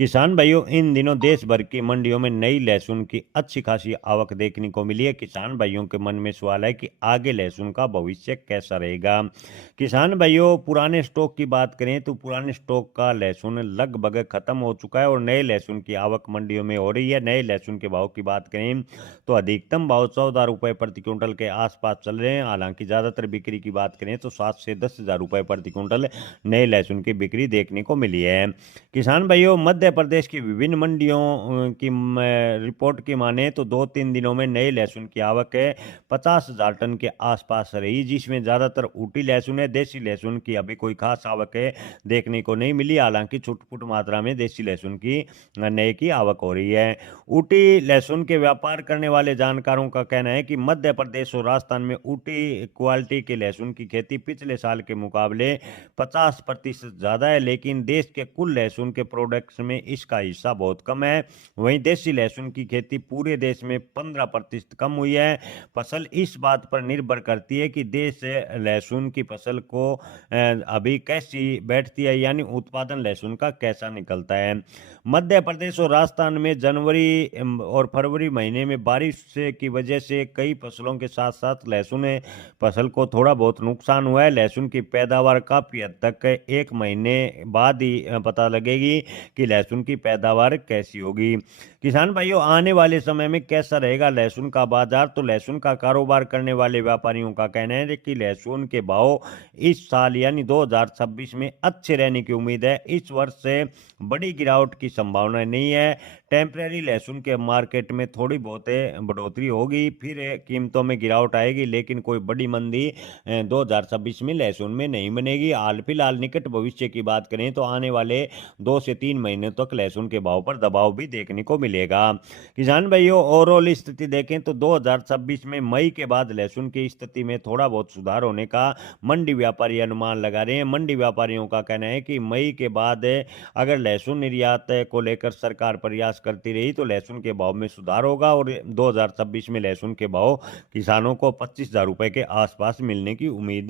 किसान भाइयों, इन दिनों देश भर की मंडियों में नई लहसुन की अच्छी खासी आवक देखने को मिली है। किसान भाइयों के मन में सवाल है कि आगे लहसुन का भविष्य कैसा रहेगा। किसान भाइयों, पुराने स्टॉक की बात करें तो पुराने स्टॉक का लहसुन लगभग खत्म हो चुका है और नए लहसुन की आवक मंडियों में हो रही है। नए लहसुन के भाव की बात करें तो अधिकतम भाव 14 रुपये प्रति क्विंटल के आसपास चल रहे हैं। हालांकि ज्यादातर बिक्री की बात करें तो 7 से 10 हजार रुपये प्रति क्विंटल नए लहसुन की बिक्री देखने को मिली है। किसान भाइयों, मध्य प्रदेश की विभिन्न मंडियों की रिपोर्ट की माने तो 2-3 दिनों में नए लहसुन की आवक है 50 हजार टन के आसपास रही, जिसमें ज्यादातर ऊटी लहसुन है। देसी लहसुन की अभी कोई खास आवक है देखने को नहीं मिली। हालांकि छुटपुट मात्रा में देसी लहसुन की नए की आवक हो रही है। ऊटी लहसुन के व्यापार करने वाले जानकारों का कहना है कि मध्य प्रदेश और राजस्थान में ऊटी क्वालिटी के लहसुन की खेती पिछले साल के मुकाबले 50% ज्यादा है, लेकिन देश के कुल लहसुन के प्रोडक्ट्स में इसका हिस्सा बहुत कम है। वहीं देसी लहसुन की खेती पूरे देश में 15% कम हुई है। फसल इस बात पर निर्भर करती है कि देश लहसुन की फसल को अभी कैसी बैठती है, यानी उत्पादन लहसुन का कैसा निकलता है। मध्य प्रदेश और राजस्थान में जनवरी और फरवरी महीने में बारिश की वजह से कई फसलों के साथ साथ लहसुन फसल को थोड़ा बहुत नुकसान हुआ है। लहसुन की पैदावार काफी हद तक एक महीने बाद ही पता लगेगी कि लहसुन की पैदावार कैसी होगी। किसान भाइयों, आने वाले समय में कैसा रहेगा लहसुन का बाजार? तो लहसुन का कारोबार करने वाले व्यापारियों का कहना है कि लहसुन के भाव इस साल यानी 2026 में अच्छे रहने की उम्मीद है। इस वर्ष से बड़ी गिरावट की संभावना नहीं है। टेम्परेरी लहसुन के मार्केट में थोड़ी बहुत बढ़ोतरी होगी, फिर कीमतों में गिरावट आएगी, लेकिन कोई बड़ी मंदी 2026 में लहसुन में नहीं बनेगी। हाल फिलहाल निकट भविष्य की बात करें तो आने वाले 2 से 3 महीने तक लहसुन के भाव पर दबाव भी देखने को मिलेगा। किसान भाइयों, ओवरऑल स्थिति देखें तो 2026 में मई के बाद लहसुन की स्थिति में थोड़ा बहुत सुधार होने का मंडी व्यापारी अनुमान लगा रहे हैं। मंडी व्यापारियों का कहना है कि मई के बाद अगर लहसुन निर्यात को लेकर सरकार प्रयास करती रही तो लहसुन के भाव में सुधार होगा और 2026 में लहसुन के भाव किसानों को 25 हजार रुपए के आसपास मिलने की उम्मीद है।